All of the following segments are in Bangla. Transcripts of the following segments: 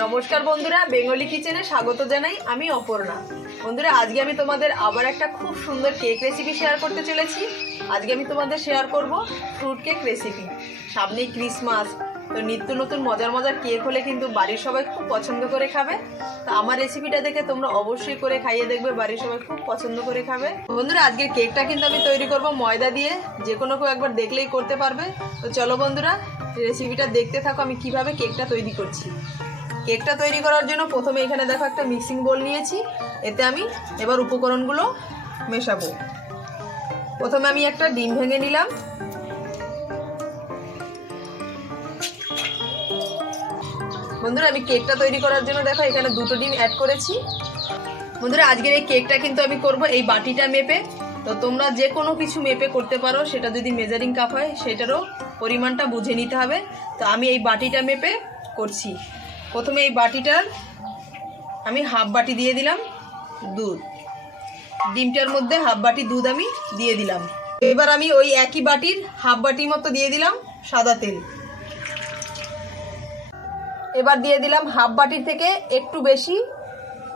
নমস্কার বন্ধুরা, বেঙ্গলি কিচেনে স্বাগত জানাই আমি অপর্ণা। বন্ধুরা, আজকে আমি তোমাদের আবার একটা খুব সুন্দর কেক রেসিপি শেয়ার করতে চলেছি। আজকে আমি তোমাদের শেয়ার করব ফ্রুট কেক রেসিপি সামনেই ক্রিসমাস তো নিত্য নতুন মজার মজার কেক হলে কিন্তু বাড়ির সবাই খুব পছন্দ করে খাবে। তো আমার রেসিপিটা দেখে তোমরা অবশ্যই করে খাইয়ে দেখবে, বাড়ির সবাই খুব পছন্দ করে খাবে। বন্ধুরা, আজকের কেকটা কিন্তু আমি তৈরি করব ময়দা দিয়ে, যে কোনো কেউ একবার দেখলেই করতে পারবে। তো চলো বন্ধুরা রেসিপিটা দেখতে থাকো, আমি কীভাবে কেকটা তৈরি করছি। কেকটা তৈরি করার জন্য প্রথমে এখানে দেখো একটা মিক্সিং বোল নিয়েছি। এতে আমি এবার উপকরণগুলো মেশাবো। প্রথমে আমি একটা ডিম ভেঙে নিলাম। বন্ধুরা, আমি কেকটা তৈরি করার জন্য দেখো এখানে দুটো ডিম অ্যাড করেছি। বন্ধুরা, আজকের এই কেকটা কিন্তু আমি করব এই বাটিটা মেপে। তো তোমরা যে কোনো কিছু মেপে করতে পারো, সেটা যদি মেজারিং কাপ হয়, সেটারও পরিমাণটা বুঝে নিতে হবে। তো আমি এই বাটিটা মেপে করছি। প্রথমে এই বাটিটার আমি হাফ বাটি দিয়ে দিলাম দুধ। ডিমটার মধ্যে হাফ বাটি দুধ আমি দিয়ে দিলাম। এবার আমি ওই একই বাটির হাফ বাটি মতো দিয়ে দিলাম সাদা তেল। এবার দিয়ে দিলাম হাফ বাটি থেকে একটু বেশি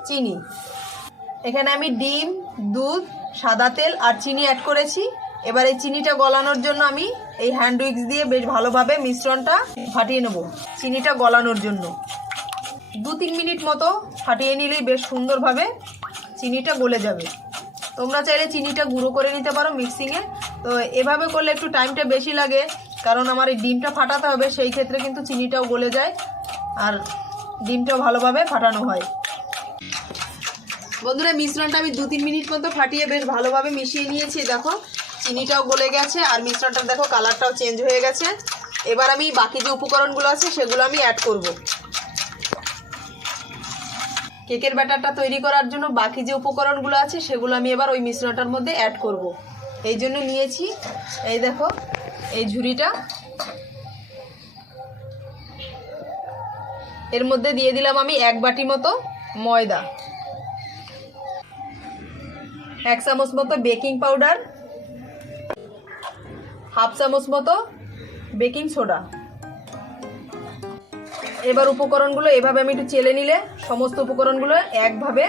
চিনি। এখানে আমি ডিম, দুধ, সাদা তেল আর চিনি অ্যাড করেছি। এবার এই চিনিটা গলানোর জন্য আমি এই হ্যান্ড উইক্স দিয়ে বেশ ভালোভাবে মিশ্রণটা ফাটিয়ে নেব। চিনিটা গলানোর জন্য। দু তিন মিনিট মতো ফাটিয়ে নিলেই বেশ সুন্দরভাবে চিনিটা গলে যাবে। তোমরা চাইলে চিনিটা গুঁড়ো করে নিতে পারো মিক্সিংয়ে তো এভাবে করলে একটু টাইমটা বেশি লাগে, কারণ আমার এই ডিমটা ফাটাতে হবে, সেই ক্ষেত্রে কিন্তু চিনিটাও গলে যায় আর ডিমটাও ভালোভাবে ফাটানো হয়। বন্ধুরা, মিশ্রণটা আমি দু তিন মিনিট মতো ফাটিয়ে বেশ ভালোভাবে মিশিয়ে নিয়েছি, দেখো। চিনিটাও গলে গেছে আর মিশ্রণটা দেখো কালারটাও চেঞ্জ হয়ে গেছে। এবার আমি বাকি যে উপকরণগুলো আছে, সেগুলো আমি অ্যাড করব। কেকের ব্যাটারটা তৈরি করার জন্য বাকি যে উপকরণগুলো আছে সেগুলো আমি এবার ওই মিশ্রণটার মধ্যে অ্যাড করব। এই জন্য নিয়েছি, এই দেখো, এই ঝুড়িটা। এর মধ্যে দিয়ে দিলাম আমি এক বাটি মতো ময়দা। এক চামচ মতো বেকিং পাউডার। হাফ চামচ মতো বেকিং সোডা। এবার উপকরণগুলো এভাবে আমি একটু চেলে নিলে, সমস্ত উপকরণগুলো একভাবে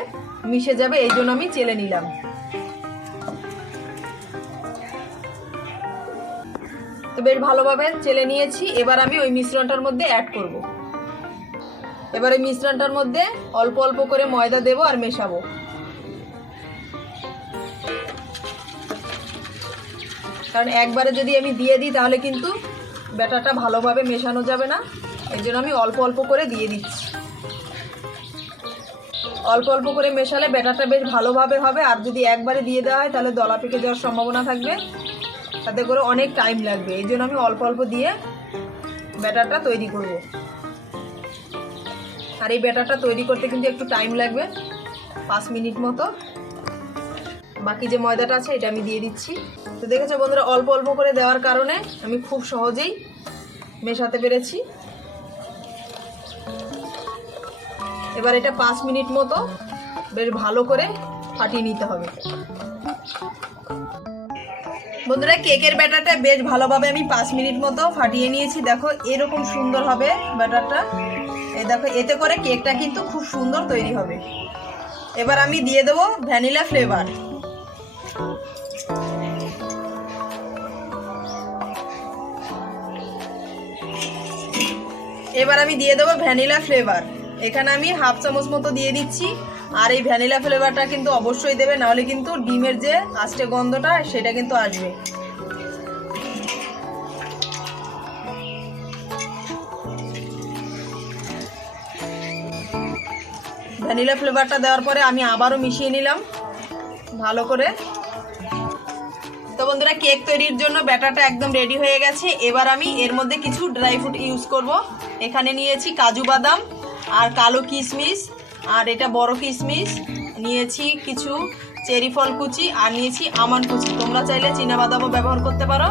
মিশে যাবে, এই জন্য আমি চেলে নিলাম। তো বেশ ভালোভাবে চেলে নিয়েছি, এবার আমি ওই মিশ্রণটার মধ্যে অ্যাড করব। এবার ওই মিশ্রণটার মধ্যে অল্প অল্প করে ময়দা দেবো আর মেশাবো। কারণ একবারে যদি আমি দিয়ে দিই, তাহলে কিন্তু ব্যাটারটা ভালোভাবে মেশানো যাবে না। এই জন্য আমি অল্প অল্প করে দিয়ে দিচ্ছি। অল্প অল্প করে মেশালে ব্যাটারটা বেশ ভালোভাবে হবে। আর যদি একবারে দিয়ে দেওয়া হয়, তাহলে দলা পেকে যাওয়ার সম্ভাবনা থাকবে। তাতে করে অনেক টাইম লাগবে। এই জন্য আমি অল্প অল্প দিয়ে ব্যাটারটা তৈরি করব। আর এই ব্যাটারটা তৈরি করতে কিন্তু একটু টাইম লাগবে, পাঁচ মিনিট মতো। বাকি যে ময়দাটা আছে, এটা আমি দিয়ে দিচ্ছি। তো দেখেছ বন্ধুরা, অল্প অল্প করে দেওয়ার কারণে আমি খুব সহজেই মেশাতে পেরেছি। এবার এটা পাঁচ মিনিট মতো বেশ ভালো করে ফাটিয়ে নিতে হবে। বন্ধুরা, কেকের ব্যাটারটা বেশ ভালোভাবে আমি পাঁচ মিনিট মতো ফাটিয়ে নিয়েছি। দেখো, এরকম সুন্দর হবে ব্যাটারটা। এই দেখো, এতে করে কেকটা কিন্তু খুব সুন্দর তৈরি হবে। এবার আমি দিয়ে দেবো ভ্যানিলা ফ্লেভার। এবার আমি দিয়ে দেবো ভ্যানিলা ফ্লেভার। এখানে আমি হাফ চামচ মতো দিয়ে দিচ্ছি। আর এই ভ্যানিলা ফ্লেভারটা কিন্তু অবশ্যই দেবে, নাহলে কিন্তু ডিমের যে আস্তে গন্ধটা, সেটা কিন্তু আসবে। ভ্যানিলা ফ্লেভারটা দেওয়ার পরে আমি আবারও মিশিয়ে নিলাম, ভালো করে। তো বন্ধুরা, কেক তৈরির জন্য ব্যাটারটা একদম রেডি হয়ে গেছে। এবার আমি এর মধ্যে কিছু ড্রাই ফ্রুট ইউজ করব। এখানে নিয়েছি কাজু বাদাম আর কালো কিশমিশ, আর এটা বড় কিশমিশ। নিয়েছি কিছু চেরি ফল কুচি আর নিয়েছি আমান কুচি। তোমরা চাইলে বাদামও ব্যবহার করতে পারো।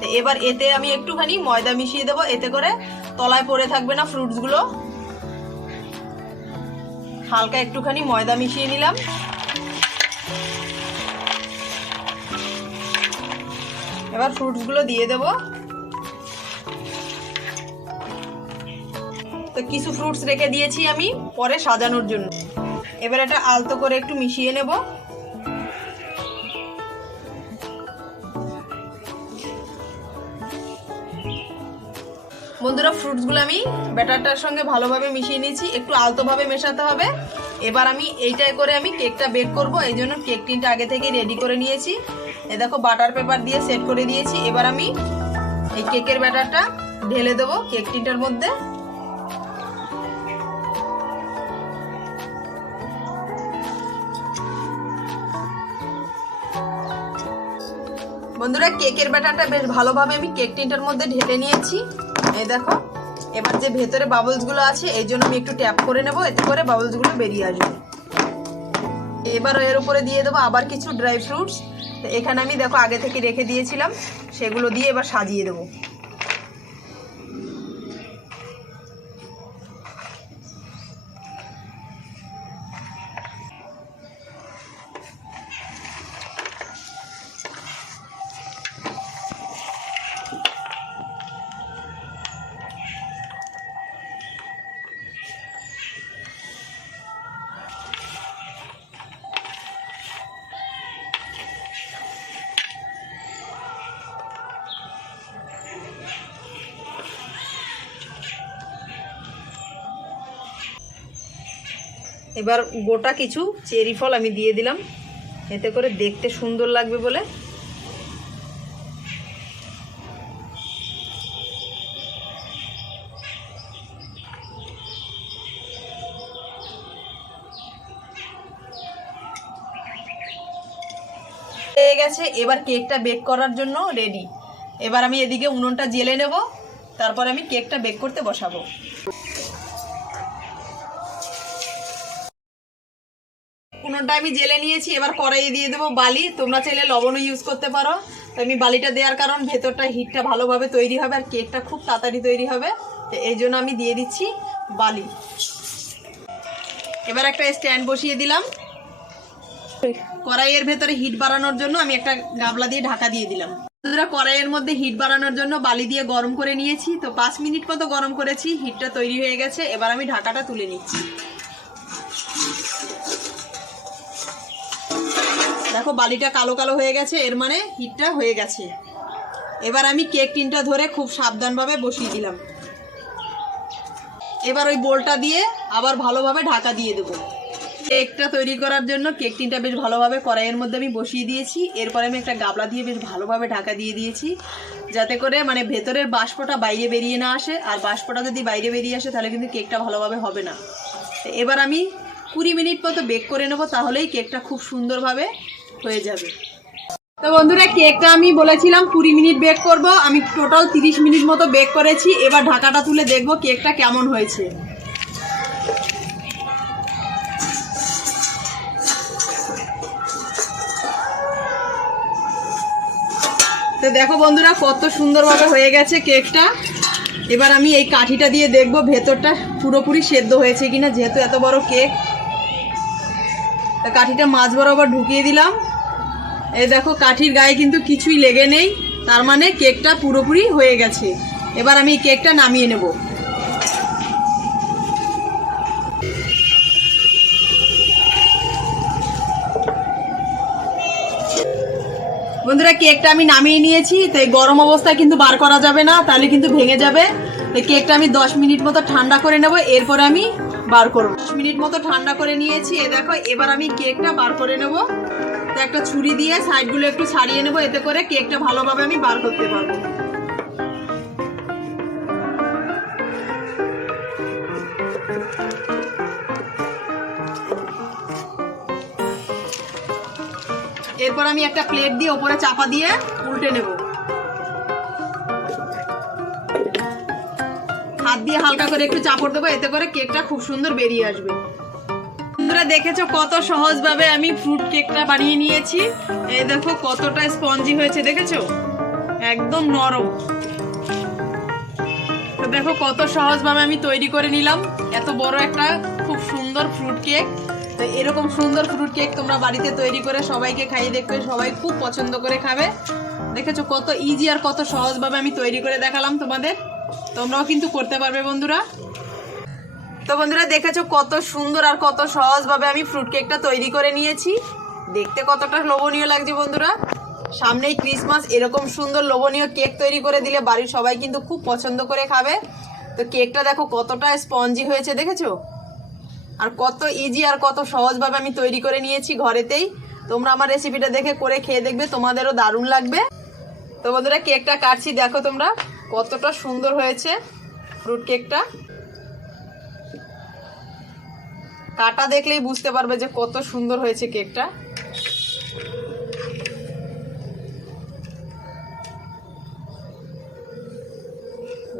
তো এবার এতে আমি একটুখানি ময়দা মিশিয়ে দেবো। এতে করে তলায় পড়ে থাকবে না ফ্রুটসগুলো। হালকা একটুখানি ময়দা মিশিয়ে নিলাম। এবার ফ্রুটসগুলো দিয়ে দেব। তো কিছু ফ্রুটস রেখে দিয়েছি আমি, পরে সাজানোর জন্য। এবার এটা আলতো করে একটু মিশিয়ে নেব। বন্ধুরা ফ্রুটসগুলো আমি ব্যাটারটার সঙ্গে ভালোভাবে মিশিয়ে নিয়েছি, একটু আলতোভাবে মেশাতে হবে। এবার আমি এইটাই করে আমি কেকটা বেক করব, এই জন্য কেক টিনটা আগে থেকে রেডি করে নিয়েছি। এ দেখো বাটার পেপার দিয়ে সেট করে দিয়েছি। এবার আমি এই কেকের ব্যাটারটা ঢেলে দেবো কেক টিনটার মধ্যে। বন্ধুরা, কেকের ব্যাটারটা বেশ ভালোভাবে আমি কেক টিনটার মধ্যে ঢেলে নিয়েছি। এই দেখো, এবার যে ভেতরে বাবলসগুলো আছে, এই জন্য আমি একটু ট্যাপ করে নেব, এতে করে বাবলসগুলো বেরিয়ে আসবে। এবার এর উপরে দিয়ে দেবো আবার কিছু ড্রাই ফ্রুটস। এখানে আমি দেখো আগে থেকে রেখে দিয়েছিলাম, সেগুলো দিয়ে এবার সাজিয়ে দেবো। এবার গোটা কিছু চেরি ফল আমি দিয়ে দিলাম। এতে করে দেখতে সুন্দর লাগবে বলে। গেছে, এবার কেকটা বেক করার জন্য রেডি এবার আমি এদিকে উনুনটা জেলে নেব, তারপর আমি কেকটা বেক করতে বসাবো। আমি জেলে নিয়েছি, এবার কড়াইয়ে দিয়ে দেবো বালি। তোমরা চাইলে লবণও ইউজ করতে পারো। তো আমি বালিটা দেওয়ার কারণ ভেতরটা হিটটা ভালোভাবে তৈরি হবে আর কেকটা খুব তাড়াতাড়ি তৈরি হবে। তো এই জন্য আমি দিয়ে দিচ্ছি বালি। এবার একটা স্ট্যান্ড বসিয়ে দিলাম। কড়াইয়ের ভেতরে হিট বাড়ানোর জন্য আমি একটা গাবলা দিয়ে ঢাকা দিয়ে দিলাম। বন্ধুরা, কড়াইয়ের মধ্যে হিট বাড়ানোর জন্য বালি দিয়ে গরম করে নিয়েছি। তো পাঁচ মিনিট মতো গরম করেছি হিটটা তৈরি হয়ে গেছে। এবার আমি ঢাকাটা তুলে নিচ্ছি। দেখো, বালিটা কালো কালো হয়ে গেছে, এর মানে হিটটা হয়ে গেছে। এবার আমি কেক টিনটা ধরে খুব সাবধানভাবে বসিয়ে দিলাম। এবার ওই বোলটা দিয়ে আবার ভালোভাবে ঢাকা দিয়ে দেবো। কেকটা তৈরি করার জন্য কেক টিনটা বেশ ভালোভাবে কড়াইয়ের মধ্যে আমি বসিয়ে দিয়েছি। এরপরে আমি একটা গাবলা দিয়ে বেশ ভালোভাবে ঢাকা দিয়ে দিয়েছি। যাতে করে মানে ভেতরের বাষ্পটা বাইরে বেরিয়ে না আসে, আর বাষ্পটা যদি বাইরে বেরিয়ে আসে, তাহলে কিন্তু কেকটা ভালোভাবে হবে না। এবার আমি কুড়ি মিনিট মতো বেক করে নেব, তাহলেই কেকটা খুব সুন্দরভাবে হয়ে যাবে। তো বন্ধুরা, কেকটা আমি বলেছিলাম কুড়ি মিনিট বেক করব। আমি টোটাল তিরিশ মিনিট মতো বেক করেছি। এবার ঢাকাটা তুলে দেখব কেকটা কেমন হয়েছে। তো দেখো বন্ধুরা, কত সুন্দরভাবে হয়ে গেছে কেকটা। এবার আমি এই কাঠিটা দিয়ে দেখব ভেতরটা পুরোপুরি সেদ্ধ হয়েছে কিনা, যেহেতু এত বড় কেক তা কাঠিটা মাছ বরাবর ঢুকিয়ে দিলাম। এই দেখো, কাঠির গায়ে কিন্তু কিছুই লেগে নেই। তার মানে কেকটা পুরোপুরি হয়ে গেছে। এবার আমি কেকটা নামিয়ে নেব। বন্ধুরা, কেকটা আমি নামিয়ে নিয়েছি। তো এই গরম অবস্থায় কিন্তু বার করা যাবে না, তাহলে কিন্তু ভেঙে যাবে। এই কেকটা আমি দশ মিনিট মতো ঠান্ডা করে নেব, এরপরে আমি বার করব। দশ মিনিট মতো ঠান্ডা করে নিয়েছি। এ দেখো, এবার আমি কেকটা বার করে নেব। তো একটা ছুরি দিয়ে সাইডগুলো একটু ছাড়িয়ে নেব, এতে করে কেকটা ভালোভাবে আমি বার করতে পারব। এরপর আমি একটা প্লেট দিয়ে ওপরে চাপা দিয়ে উল্টে নেব। হাত দিয়ে হালকা করে একটু চাপড় দেবো, এতে করে কেকটা খুব সুন্দর বেরিয়ে আসবে। বন্ধুরা দেখেছ কত সহজভাবে আমি ফ্রুট কেকটা বানিয়ে নিয়েছি। এই দেখো কতটা স্পঞ্জি হয়েছে, দেখেছ? একদম নরম। তো দেখো কত সহজভাবে আমি তৈরি করে নিলাম। এত বড় একটা খুব সুন্দর ফ্রুট কেক তো এরকম সুন্দর ফ্রুট কেক তোমরা বাড়িতে তৈরি করে সবাইকে খাইয়ে দেখবে, সবাই খুব পছন্দ করে খাবে। দেখেছ কত ইজি আর কত সহজভাবে আমি তৈরি করে দেখালাম তোমাদের। তোমরাও কিন্তু করতে পারবে বন্ধুরা। তো বন্ধুরা দেখেছ কত সুন্দর আর কত সহজভাবে আমি ফ্রুট কেকটা তৈরি করে নিয়েছি। দেখতে কতটা লোভনীয় লাগছে বন্ধুরা। সামনেই ক্রিসমাস এরকম সুন্দর লোভনীয় কেক তৈরি করে দিলে বাড়ির সবাই কিন্তু খুব পছন্দ করে খাবে। তো কেকটা দেখো কতটা স্পঞ্জি হয়েছে, দেখেছ? আর কত ইজি আর কত সহজভাবে আমি তৈরি করে নিয়েছি ঘরেতেই। তোমরা আমার রেসিপিটা দেখে করে খেয়ে দেখবে, তোমাদেরও দারুণ লাগবে। তো বন্ধুরা কেকটা কাটছি, দেখো তোমরা কতটা সুন্দর হয়েছে ফ্রুট কেকটা কাটা দেখলেই বুঝতে পারবে যে কত সুন্দর হয়েছে কেকটা।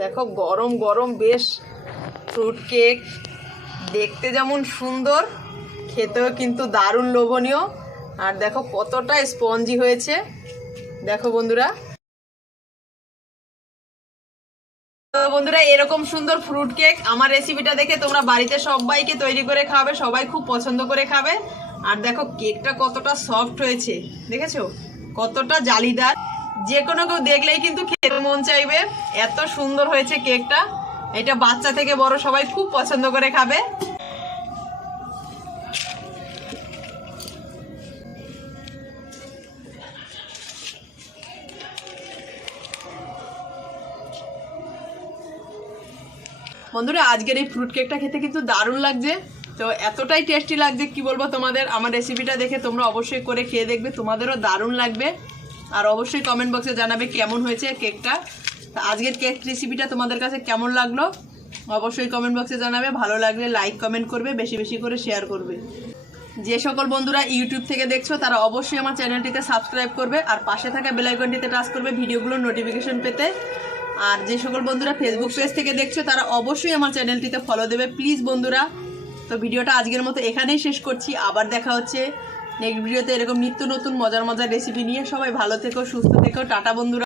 দেখো, গরম গরম বেশ ফ্রুট কেক। দেখতে যেমন সুন্দর, খেতেও কিন্তু দারুণ লোভনীয়। আর দেখো, কতটা স্পঞ্জি হয়েছে। দেখো বন্ধুরা বন্ধুরা, এরকম সুন্দর ফ্রুট কেক আমার রেসিপিটা দেখে তোমরা বাড়িতে সবাইকে তৈরি করে খাবে, সবাই খুব পছন্দ করে খাবে। আর দেখো কেকটা কতটা সফট হয়েছে, দেখেছ? কতটা জালিদার। যে কোনো কেউ দেখলেই কিন্তু খেতে মন চাইবে। এত সুন্দর হয়েছে কেকটা এটা বাচ্চা থেকে বড় সবাই খুব পছন্দ করে খাবে। বন্ধুরা, আজকের এই ফ্রুট কেকটা খেতে কিন্তু দারুণ লাগছে। তো এতটাই টেস্টি লাগছে, কি বলব তোমাদের, আমার রেসিপিটা দেখে তোমরা অবশ্যই করে খেয়ে দেখবে, তোমাদেরও দারুণ লাগবে। আর অবশ্যই কমেন্ট বক্সে জানাবে কেমন হয়েছে কেকটা তা আজকের কেক রেসিপিটা তোমাদের কাছে কেমন লাগল? অবশ্যই কমেন্ট বক্সে জানাবে, ভালো লাগলে লাইক কমেন্ট করবে, বেশি বেশি করে শেয়ার করবে। যে সকল বন্ধুরা ইউটিউব থেকে দেখছ, তারা অবশ্যই আমার চ্যানেলটিতে সাবস্ক্রাইব করবে, আর পাশে থাকা বেলাইকনটিতে টাচ করবে ভিডিওগুলোর নোটিফিকেশন পেতে। আর যে সকল বন্ধুরা ফেসবুক পেজ থেকে দেখছ, তারা অবশ্যই আমার চ্যানেলটিতে ফলো দেবে। প্লিজ বন্ধুরা, তো ভিডিওটা আজকের মতো এখানেই শেষ করছি। আবার দেখা হচ্ছে নেক্সট ভিডিওতে এরকম নিত্য নতুন মজার মজার রেসিপি নিয়ে। সবাই ভালো থেকো, সুস্থ থেকো, টাটা বন্ধুরা।